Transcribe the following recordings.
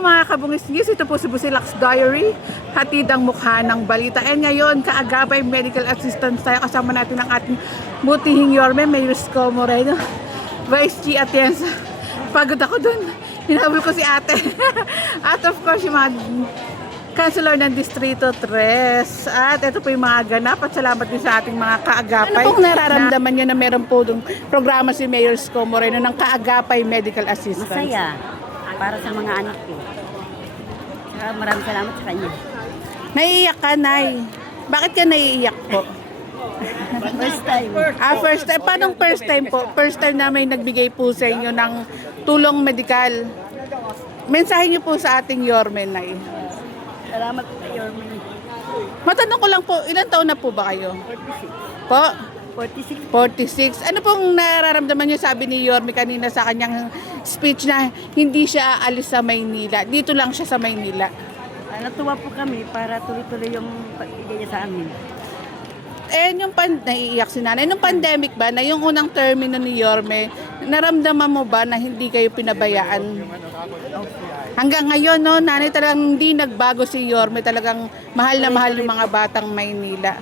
Mga kabungis-ngis, ito po si Busilak's Diary, hatid ang mukha ng balita. And ngayon, kaagapay medical assistance tayo. Kasama natin ang ating butihing Yorme, Mayor Isko Moreno, Vice G Atienza. Pagod ako dun. Hinabol ko si ate. At of course, yung mga Councilor ng Distrito 3. At ito po yung mga ganap. At salamat din sa ating mga kaagapay. Ano pong nararamdaman nyo na meron po dong programa si Mayor Isko Moreno ng kaagapay medical assistance? Masaya para sa mga anak ko. Saka maraming salamat sa kanya. Naiiyak ka, Nay. Bakit ka naiiyak po? First time. First time. Paano first time po? First time na may nagbigay po sa inyo ng tulong medikal. Mensahe niyo po sa ating Yorme, Nay. Salamat po kay Yorme. Matanong ko lang po, ilang taon na po ba kayo? 46. Po? 46. 46. Ano pong nararamdaman niyo, sabi ni Yorme kanina sa kanyang speech na hindi siya aalis sa Maynila. Dito lang siya sa Maynila. Natuwa po kami para tuloy-tuloy yung pagbigay niya sa amin. Naiiyak si nanay. Nung pandemic ba, na yung unang termino ni Yorme, naramdaman mo ba na hindi kayo pinabayaan? Hanggang ngayon, no, nanay, talagang hindi nagbago si Yorme. Talagang mahal na mahal yung mga batang Maynila.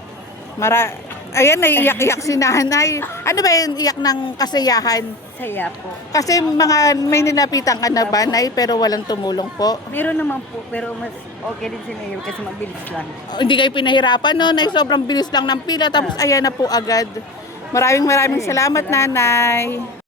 Ayan, naiiyak-iyak si nanay. Ano ba yung iyak ng kasayahan? Saya po. Kasi may nilapitan ka na ba, Nay, pero walang tumulong po? Meron naman po, pero mas okay din si Mayor kasi mabilis lang. Hindi kayo pinahirapan, no? Nay, sobrang bilis lang ng pila, tapos ayan na po agad. Maraming salamat, nanay.